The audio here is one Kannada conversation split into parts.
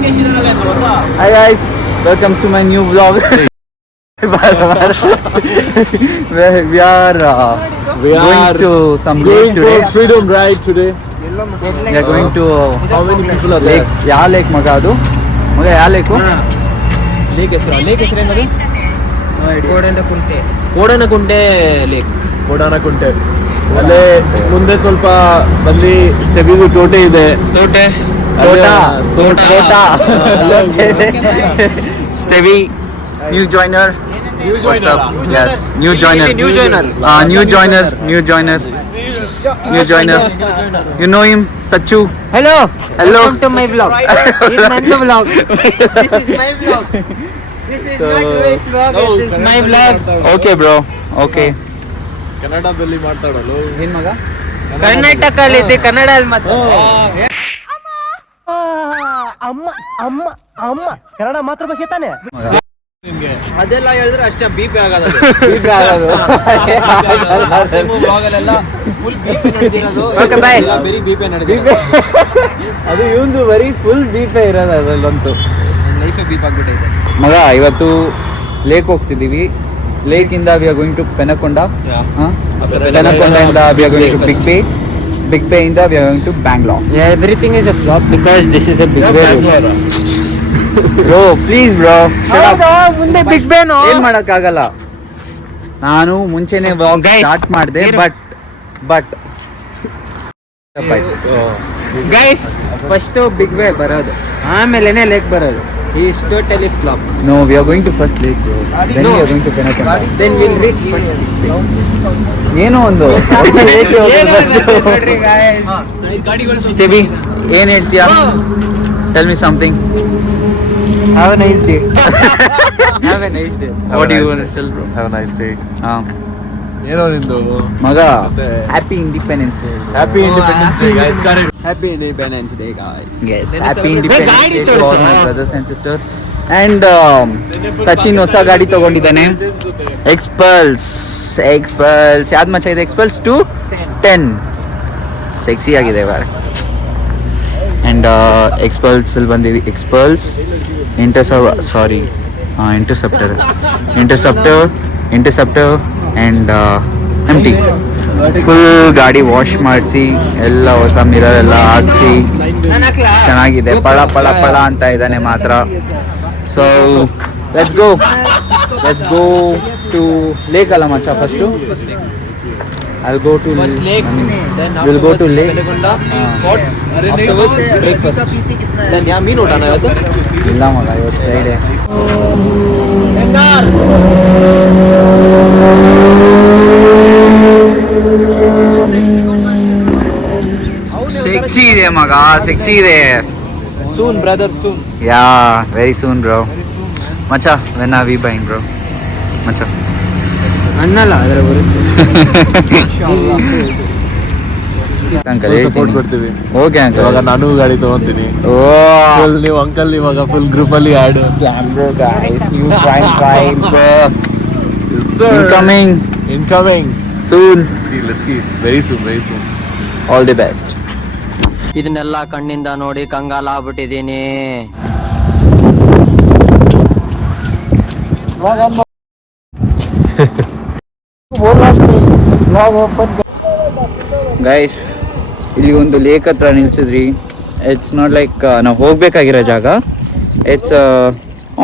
Hi guys, welcome to my new vlog. we are going to some lake today. For freedom ride today. We are going to How many people are there? lake. ಯಾವ ಲೇಕ್ ಮಗ ಅದು? ಮಗ ಯಾವ ಲೇಕು? ಲೇಕ್ ಹೆಸರು ಏನದು? ಕೋಡನಕುಂಟೆ ಲೇಕ್. ಕೋಡನಕುಂಟೆ. ಅಲ್ಲೇ ಮುಂದೆ ಸ್ವಲ್ಪ ಬಲ್ಲಿ ಸ್ಟೆಬಿದು ತೋಟೆ ಇದೆ. ತೋಟ. Stevie, new joiner. What's up? Yes, new joiner. New joiner. You know him, Sachu? Hello. Welcome to my vlog. This is my vlog. This is not Luis vlog. This is my vlog. Okay, bro. Okay. ಕನ್ನಡದಲ್ಲಿ ಮಾತಾಡಲು ಏನ್ ಮಗ? ಕರ್ನಾಟಕದಲ್ಲಿ ಕನ್ನಡದಲ್ಲಿ ಅಮ್ಮ ಕನ್ನಡ ಮಾತೃಭಾಷೆ ತಾನೆ. ಅದೆಲ್ಲ ಹೇಳಿದ್ರೆ ಅಷ್ಟೇ ಬಿ.ಪಿ ಆಗೋದು. ಅದು ಇವಂದು ಬರೀ ಫುಲ್ ಬೀಪೆ ಇರೋದು ಅದರಲ್ಲಂತೂ. ಲೈಫ್ ಬೀಪ್ ಆಗ್ಬಿಟ್ಟೈತೆ ಮಗ. ಇವತ್ತು ಲೇಕ್ ಹೋಗ್ತಿದ್ದೀವಿ. ಲೇಕ್ ಇಂದ we are going to Penukonda. ಪೆನಕೊಂಡದಿಂದ we are going to big bay. Big bay ಇಂದ we are going to Bangalore. Everything is a flop because this is a big bay. Bro please bro, ಮುಂದೆ ಬಿಗ್ ಬೇನು ಏನ್ ಮಾಡಕ್ಕಾಗಲ್ಲ. ನಾನು ಮುಂಚೆನೆ ವ್ಲಾಗ್ ಸ್ಟಾರ್ಟ್ ಮಾಡಿದೆ, but guys first big bay ಬರೋದು, ಆಮೇಲೆನೆ ಲೇಕ್ ಬರೋದು. Is totally flop. No, we are going to first lake bro, then we are going to Penukonda, then will reach first big bay. ಏನೋ ಒಂದು ಸ್ಟೆಬಿ, ಏನ್ ಹೇಳ್ತೀಯಾ? Tell me something. Have a nice day. Have a nice day. What do you want to tell, bro? Have a nice day. ಏನೋ ನಿಂದು ಮಗ. Happy independence day. Happy Independence Day, guys. Happy Independence Day, guys. Yes, happy Independence Day to all my brothers and sisters. And Sachin ಹೊಸ ಗಾಡಿ ತಗೊಂಡಿದ್ದಾನೆ, ಎಕ್ಸ್ಪಲ್ಸ್. ಯಾವ್ದು ಮಚ್ಚ ಇದೆ? ಎಕ್ಸ್ಪಲ್ಸ್ 210. ಸೆಕ್ಸಿ ಆಗಿದೆ ಇವಾಗ. ಆ್ಯಂಡ್ ಎಕ್ಸ್ಪಲ್ಸ್ ಅಲ್ಲಿ ಬಂದೀವಿ. ಎಕ್ಸ್ಪಲ್ಸ್ ಇಂಟರ್ಸೆಪ್ಟರ್ ಆ್ಯಂಡ್ MT. ಫುಲ್ ಗಾಡಿ ವಾಶ್ ಮಾಡಿಸಿ ಎಲ್ಲ ಹೊಸ ಮಿರರ್ ಎಲ್ಲ ಹಾಕ್ಸಿ ಚೆನ್ನಾಗಿದೆ. ಪಳ ಅಂತ ಇದ್ದಾನೆ ಮಾತ್ರ. So let's go to lake ಅಲ್ಲ ಮಚ್ಚ. First I'll go to lake. We'll go to lake. Afterwards breakfast. Then yeah, ಮೀನು ಊಟನ ಇವತ್ತು? ಇಲ್ಲ ಮಗ, ಇವತ್ತು ಫ್ರೈಡೆ. ಸೆಕ್ಸಿ ಇದೆ ಮಗ, ಸೆಕ್ಸಿ ಇದೆ. Soon brother, soon. Yeah, very soon bro. Macha, when are we buying bro? Macha. ಅನ್ನಲ್ಲ ಅದರ ಬರುತ್ತೆ. ಅಂಕಲ್ ಸಪೋರ್ಟ್ ಕೊಡ್ತೀವಿ. Okay uncle. ಇವಾಗ ನಾನು ಗಾಡಿ ತಗೊಂತೀನಿ. ಫುಲ್ ನೀವು ಅಂಕಲ್ ಇವಾಗ ಫುಲ್ ಗ್ರೂಪ್ ಅಲ್ಲಿ add. Scambro guys, new prime incoming soon. Let's see. Very soon. All the best. ಇದನ್ನೆಲ್ಲ ಕಣ್ಣಿಂದ ನೋಡಿ ಕಂಗಾಲ ಆಗ್ಬಿಟ್ಟಿದೀನಿ. ಗೈಸ್, ಇಲ್ಲಿ ಒಂದು ಲೇಕ್ ಹತ್ರ ನಿಲ್ಸಿದ್ರಿ. ಇಟ್ಸ್ ನಾಟ್ ಲೈಕ್ ನಾವು ಹೋಗ್ಬೇಕಾಗಿರೋ ಜಾಗ. ಇಟ್ಸ್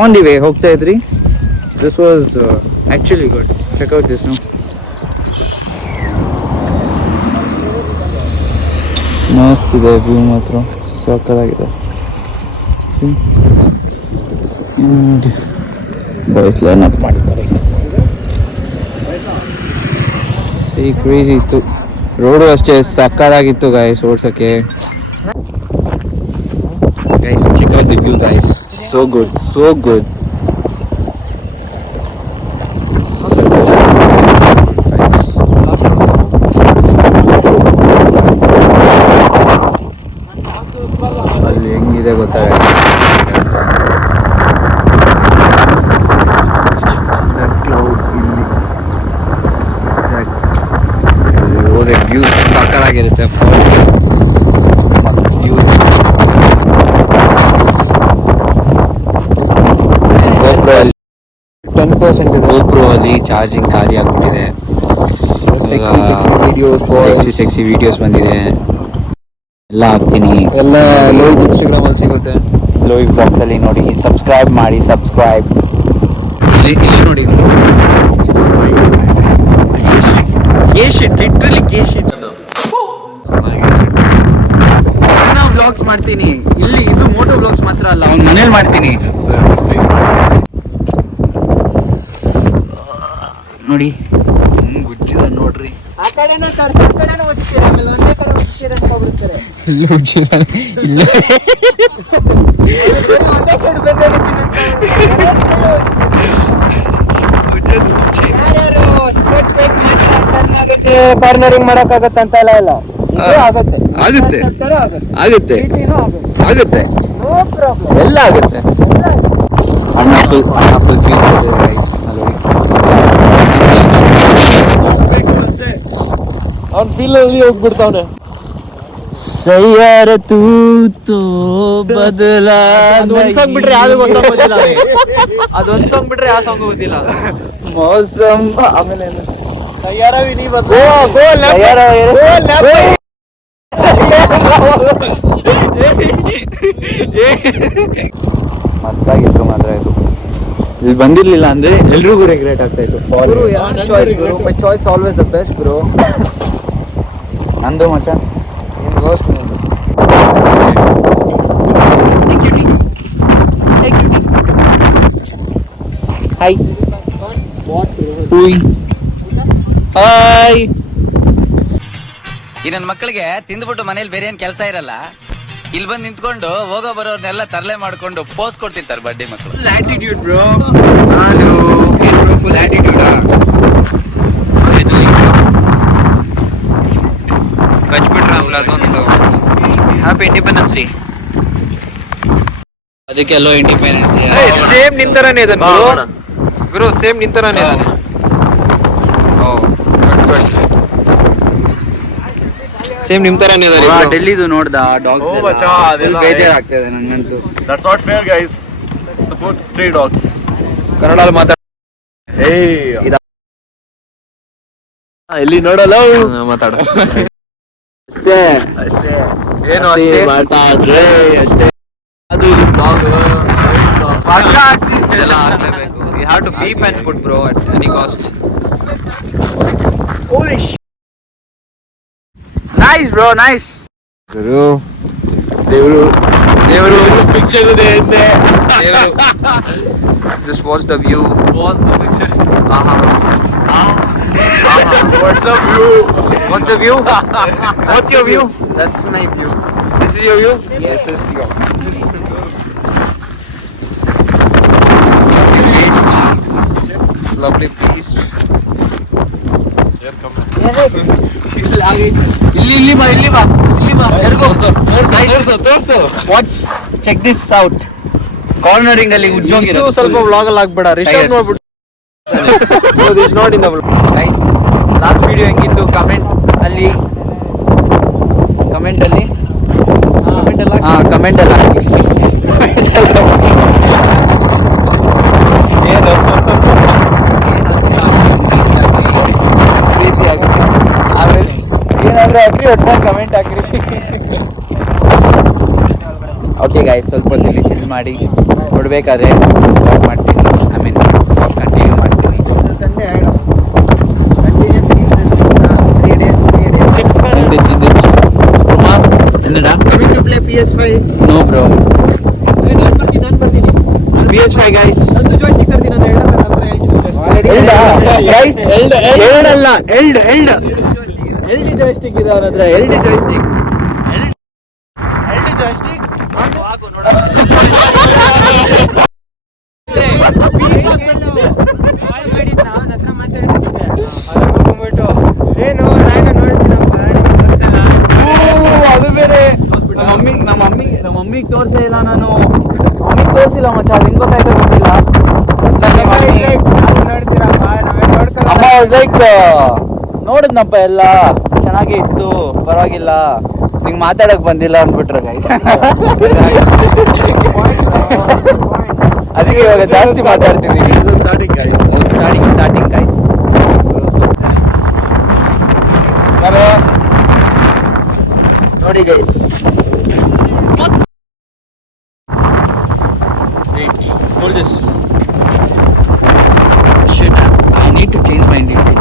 ಆನ್ ದಿ ವೇ ಹೋಗ್ತಾ ಇದ್ರಿ. This was actually good. Check out this. ಮಸ್ತ್ ಇದೆ ವ್ಯೂ ಮಾತ್ರ, ಸಕ್ಕತ್ತಾಗಿದೆ. ಬಾಯ್ಸ್ ಲೈನ್ ಅಪ್ ಮಾಡಿದ್ದಾರೆ. ಕ್ರೇಜಿ ಇತ್ತು. ರೋಡು ಅಷ್ಟೇ ಸಕ್ಕತ್ತಾಗಿತ್ತು ಗೈಸ್ ಓಡ್ಸೋಕ್ಕೆ. Guys check out the view guys, so good. ಅಲ್ಲಿ ಹೆಂಗಿದೆ ಗೊತ್ತಾ? ಕ್ಲೌಡ್ ಇಲ್ಲಿ ಹೋದ್ರೆ ವ್ಯೂ ಸಕ್ಕತ್ತಾಗಿರುತ್ತೆ. ಮಸ್ತ್ ವ್ಯೂ. 10% ಇದೆ. GoPro ಅಲ್ಲಿ ಚಾರ್ಜಿಂಗ್ ಖಾಲಿ ಆಗ್ಬಿಟ್ಟಿದೆ. ಸೆಕ್ಸಿ ವಿಡಿಯೋಸ್ ಬಂದಿದೆ, ಎಲ್ಲ ಹಾಕ್ತೀನಿ. ಎಲ್ಲ ಲೋಹಿತ್ ಇನ್ಸ್ಟಾಗ್ರಾಮ್ ಅಲ್ಲಿ ಸಿಗುತ್ತೆ. ಲೋಹಿತ್ ಬ್ಲಾಗ್ಸ್ ಅಲ್ಲಿ ನೋಡಿ, ಸಬ್ಸ್ಕ್ರೈಬ್ ಮಾಡಿ. ಇಲ್ಲಿ ನೋಡಿ, ಲಿಟ್ರಲಿ ಬ್ಲಾಗ್ಸ್ ಮಾಡ್ತೀನಿ ಇಲ್ಲಿ. ಇದು ಮೋಟೋ ಬ್ಲಾಗ್ಸ್ ಮಾತ್ರ ಅಲ್ಲ, ಅವ್ನ ಮನೇಲಿ ಮಾಡ್ತೀನಿ ನೋಡಿ. ಗುಜ್ಜಿದ ನೋಡ್ರಿ, ಆ ಕಡೆನೂ ತರ್ಸಿ, ಈ ಕಡೆನೂ ಓದಿಸ್ತೀರ, ಆಮೇಲೆ ಒಂದೇ ಕಡೆ ಓದಿಸ್ತೀರ ಅಂತ ಹೋಗ್ಬಿಡ್ತಾರೆ. ಇಲ್ಲಿ ಗುಜ್ಜಿದ ಇಲ್ಲ. ಒಂದೇ ಸೈಡ್ ಬೇಕಾಗಿತ್ತು, ಯಾರ್ಯಾರು ಸ್ಪೋರ್ಟ್ಸ್ ಬೈಕ್ ಟರ್ನ್ ಆಗುತ್ತೆ, ಕಾರ್ನರಿಂಗ್ ಮಾಡಕ್ಕಾಗತ್ತೆ ಅಂತ ಎಲ್ಲ ಇಲ್ಲ. ಇದು ಆಗುತ್ತೆ, ಆಗುತ್ತೆ, ಆಗುತ್ತೆ, ಆಗುತ್ತೆ, ನೋ ಪ್ರಾಬ್ಲಮ್, ಎಲ್ಲ ಆಗುತ್ತೆ. ಅಣ್ಣ ಫುಲ್ ಫೀಲ್ಸ್ ಇದೆ ಗೈಸ್. ಅವ್ನ ಫೀಲ್ ಅಲ್ಲಿ ಹೋಗ್ಬಿಡ್ತಾವನೆ. ಸಯ್ಯಾರ ತೂತೋ ಬದಲಾ. ಅದೊಂದ್ ಸಾಂಗ್ ಬಿಟ್ರೆ ಯಾವ್ದು ಗೊತ್ತಿಲ್ಲ. ಅದೊಂದ್ ಸಾಂಗ್ ಬಿಟ್ರೆ ಯಾವ ಸಾಂಗ್ ಗೊತ್ತಿಲ್ಲ. ಮೌಸಮ್, ಆಮೇಲೆ ಸಯ್ಯಾರ ವಿನಿ ಮಸ್ತಾಗಿತ್ತು ಮಾತ್ರ ಇದು. ಇಲ್ಲಿ ಬಂದಿರ್ಲಿಲ್ಲ ಅಂದ್ರೆ ಎಲ್ರಿಗೂ ರೆಗ್ರೆಟ್ ಆಗ್ತಾ ಇತ್ತು. Choice bro, my choice always the best bro. ನಂದು ಮಚ್ಚ ಇನ್ ಗೋಸ್ಟ್ ನಿಂದು. Hi hi. ಈ ನನ್ನ ಮಕ್ಕಳಿಗೆ ತಿಂದ್ಬಿಟ್ಟು ಮನೇಲಿ ಬೇರೆ ಏನ್ ಕೆಲಸ ಇರಲ್ಲ, ಇಲ್ಲಿ ಬಂದು ನಿಂತ್ಕೊಂಡು ಹೋಗೋ ಬರೋರ್ನೆಲ್ಲ ತರಲೆ ಮಾಡ್ಕೊಂಡು ಪೋಸ್ ಕೊಡ್ತಿರ್ತಾರೆ ಬಡ್ಡಿ ಮಕ್ಕಳು. Full attitude bro. ನಾನು ಫುಲ್ ಆಟಿಟ್ಯೂಡಾ ಕಚ್ಬಿಟ್ರೆ ಆಮೇಲೆ ಅದೊಂದು ಹ್ಯಾಪಿ ಇಂಡಿಪೆಂಡೆನ್ಸ್ ಡೇ. ಅದಕ್ಕೆಲ್ಲೋ ಇಂಡಿಪೆಂಡೆನ್ಸ್ ಡೇ ಸೇಮ್ ನಿಂತರನೇ ಇದೆ ಗುರು, ಸೇಮ್ ನಿಂತರನೇ ಇದ್ದಾನೆ. ಸೇಮ್ ನಿಮ್ ತರಾನೇ ಇದಾರೆ. ಡೆಲ್ಲಿದು ನೋಡ್ದ ಡಾಗ್ಸ್ ಬೇಜಾರಾಗ್ತದೆ ನಂಗಂತೂ. That's not fair guys. Support stray dogs. ಕನ್ನಡದಲ್ಲಿ ಮಾತಾಡ. ಇಲ್ಲಿ ನೋಡಲ್ಲ ಮಾತಾಡ. ಅಷ್ಟೇ ಏನು ಅಷ್ಟೇ ಮಾತಾಡ್ರೆ ಅಷ್ಟೇ. ಅದು ಇದೆಲ್ಲ ಆಗ್ಲೇಬೇಕು. You have to beep and put bro at any cost. Nice bro, nice. ಗುರು ದೇವರು ದೇವರು ಪಿಕ್ಚರ್ ಇದೆ ಹಿಂದೆ. Just watch the view. Watch the picture. What's the view? What's the view? What's your view? That's my view. This is your view? Yes, yes, your. It's lovely place. ಇಲ್ಲಿ ಬಾ. What's check this out. Cornering ಅಲ್ಲಿ ಉಜ್ಜೋಗಿರೋ ಸ್ವಲ್ಪ ವ್ಲಾಗ್ ಅಲ್ಲಿ ಹಾಕ್ಬೇಡ. ರಿಷಬ್ ನೋಡ್ಬಿಟ್ಟು. So this is not in the vlog. Nice. Last video ಹೆಂಗಿತ್ತು ಕಮೆಂಟ್ ಅಲ್ಲಿ ಹಾಕಿ. ಏನು ಪ್ರೀತಿಯಾಗಿ ಆಮೇಲೆ ಏನಾದರೂ ಹಾಕ್ರಿ, ಒಟ್ಟಾಗಿ ಕಮೆಂಟ್ ಹಾಕ್ರಿ. ಓಕೆ ಗಾಯ್ಸ್, ಸ್ವಲ್ಪ ಹೊತ್ತಿಲ್ಲಿ ಚಿಲ್ ಮಾಡಿ ಕೊಡಬೇಕಾದ್ರೆ ವಾಕ್ ಮಾಡ್ತೀನಿ. ಐ ಮೀನ್ ವಾಕ್ ಕಂಟಿನ್ಯೂ ಮಾಡ್ತೀನಿ. Sunday I don't know. Continuous reels and 3 days. என்னடா Coming to play PS5. No bro. PS5 guys. Guys ಎರಡಲ್ಲ, ಎಲ್ಡ್ ಜಾಯ್ಸ್ಟಿಕ್ ಇದೆ ಅವನ ಹತ್ರ. ಎಲ್ಡ್ ಜಾಯ್ಸ್ಟಿಕ್. ಅದು ಬೇರೆ. ನಮ್ಮ ಮಮ್ಮಿಗೆ ತೋರಿಸೇ ಇಲ್ಲ ನಾನು. ಮಮ್ಮಿಗೆ ತೋರಿಸಿಲ್ಲ ಮಚ್ಚ. ಅದು ಹೆಂಗ್ ಗೊತ್ತಾಯ್ತು ಗೊತ್ತಿಲ್ಲ. ಅಮ್ಮ ವಾಸ್ ಲೈಕ್ ನೋಡಿದ್ನಪ್ಪ, ಎಲ್ಲ ಚೆನ್ನಾಗೇ ಇತ್ತು, ಪರವಾಗಿಲ್ಲ, ನಿಂಗೆ ಮಾತಾಡಕ್ ಬಂದಿಲ್ಲ ಅಂದ್ಬಿಟ್ರು ಗೈಸ್. ಅದಕ್ಕೆ ಇವಾಗ ಜಾಸ್ತಿ ಮಾತಾಡ್ತಿದ್ದೀವಿ. Starting guys. Starting guys. ನೋಡಿ guys, hold this. Shit, I need to change my identity.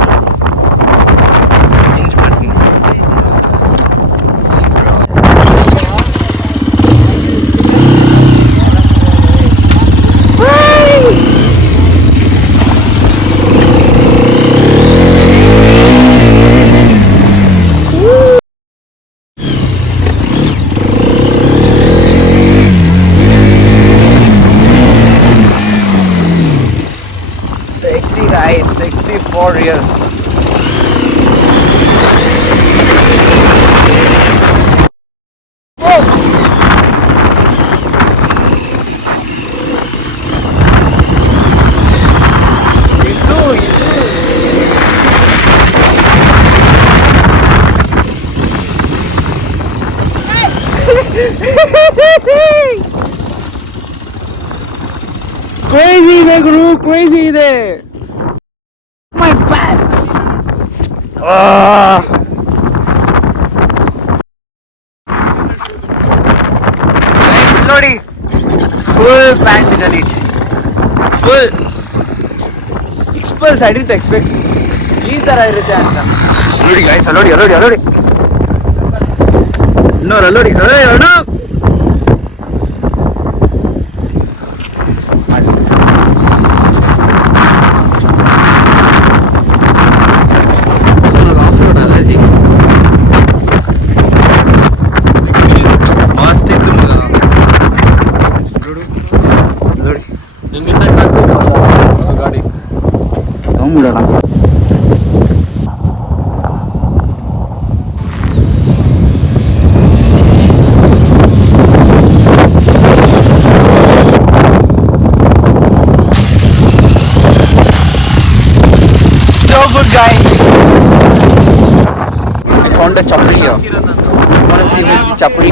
Change ಮಾಡ್ತೀನಿ. Sorry bro. Sexy guys, sexy for real. Crazy ಇದೆ ಗುರು, crazy ಇದೆ. My pants. ನೋಡಿ, ಫುಲ್ ಪ್ಯಾಂಟ್ ಇದರಲ್ಲಿ, ಫುಲ್ ಎಕ್ಸ್ಪಲ್ಸ್. ಐ ಡಿಂಟ್ ಎಕ್ಸ್ಪೆಕ್ಟ್ ಈ ತರ ಇರುತ್ತೆ ಅಂತ. ನೋಡಿ ಗೈಸ್, ಅಲ್ಲೋಡಿ ಇನ್ನೂರು ಅಲ್ಲೋಡಿ. ಮಸ್ತ್ ಇತ್ತು ನೋಡಿ, ನಿನ್ಗೆ ಸೆಟ್ ಆಗ್ತದೆ ಗಾಡಿ. ತಗೊಂಡ್ಬಿಡೋಣ. So good guys. I found a chapri here. Want to see this chapri?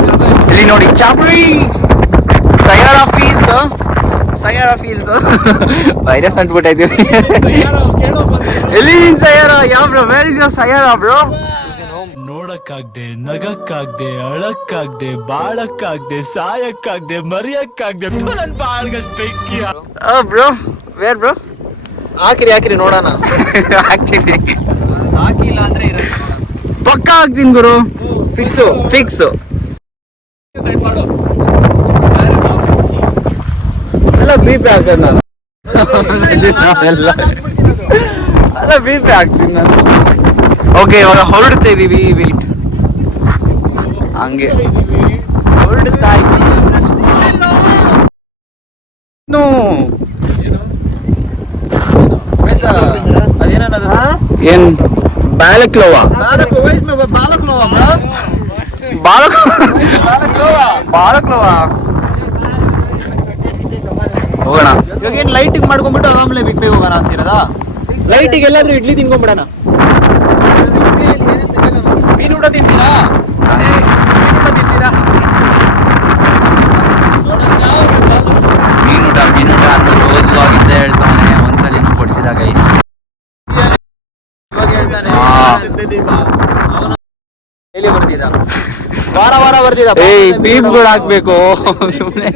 ಇಲ್ಲಿ ನೋಡಿ, chapri. Sayara feels ವೈರಸ್ ಅಂಟ್ಬಿಟ್ಟೈತೀವಿ. ಎಲ್ಲಿ ನಿನ್ ಸಯಾರ? ಯಾವ bro? Where is your Saiyaara bro? ನೋಡಕ್ಕಾಗ್ದೆ, ನಗಕ್ಕಾಗ್ದೆ, ಅಳಕ್ಕಾಗ್ದೆ, ಬಾಳಕ್ಕಾಗ್ದೆ, ಸಾಯಕ್ಕಾಗ್ದೆ, ಮರಿಯಕ್ಕಾಗ್ದೆ, ನನ್ ಬಾಳ್ಗಷ್ಟು ಬೆಂಕಿ. Bro, where bro? ಹಾಕಿರಿ ನೋಡೋಣ. ಹಾಕ್ತೀನಿ, ಹಾಕಿಲ್ಲ ಅಂದ್ರೆ ಪಕ್ಕ ಹಾಕ್ತೀನಿ ಗುರು. ಫಿಕ್ಸ್. ಎಲ್ಲ ಬೀಪಿ ಹಾಕ್ತೇನೆ ನಾನು. ಎಲ್ಲ ಬೀಪಿ ಹಾಕ್ತೀನಿ ನಾನು. ಓಕೆ, ಇವಾಗ ಹೊರಡ್ತಾ ಇದೀವಿ. ವೇಟ್, ಹಂಗೆ ಹೊರಡ್ತಾ ಇದೀವಿ. ಏನ್ ಬಾಲಕ್ಲೋವಾ? ಹೋಗೋಣ. ಇವಾಗ ಏನ್ ಲೈಟಿಂಗ್ ಮಾಡ್ಕೊಂಡ್ಬಿಟ್ಟು ಆಮೇಲೆ ಬಿಗ್ ಬೇಗ ಹೋಗೋಣ ಅಂತಿರೋದಾ? ಲೈಟಿಗೆ ಎಲ್ಲಾದ್ರೂ ಇಡ್ಲಿ ತಿನ್ಕೊಂಡ್ಬಿಡೋಣ. ಮೀನು ಊಟ ತಿಂತೀರಾ? ಮೀನುಟ ಅಂತ ಓದುವಾಗಿದ್ದೆ ಹೇಳ್ತಾನೆ. ಒಂದ್ಸಲಿನೂ ಕೊಡ್ಸಿಲ್ಲ ಗೈಸ್. ವಾರ ಬರ್ತಿದ್ದ. ಏಯ್, ಪೀಪ್ಗಳು ಹಾಕ್ಬೇಕು ಸುಮ್ಮನೆ.